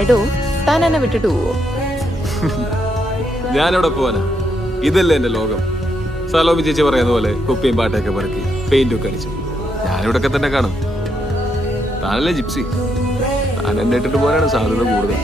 എടോ താൻ എന്നെ വിട്ടിട്ട് പോവോ? ഞാനെവിടെ പോവാനാ? ഇതല്ലേ എന്റെ ലോകം. സലോമി ചേച്ചി പറയുന്ന പോലെ കുപ്പിയും പാട്ടൊക്കെ പറക്കി പെയിന്റും ഒക്കെ അടിച്ചു ഞാനിവിടൊക്കെ തന്നെ കാണും. താനല്ലേ ജിപ്സി. താൻ എന്നെ ഇട്ടിട്ട് പോകാനാണ് സാധ്യത കൂടുതൽ.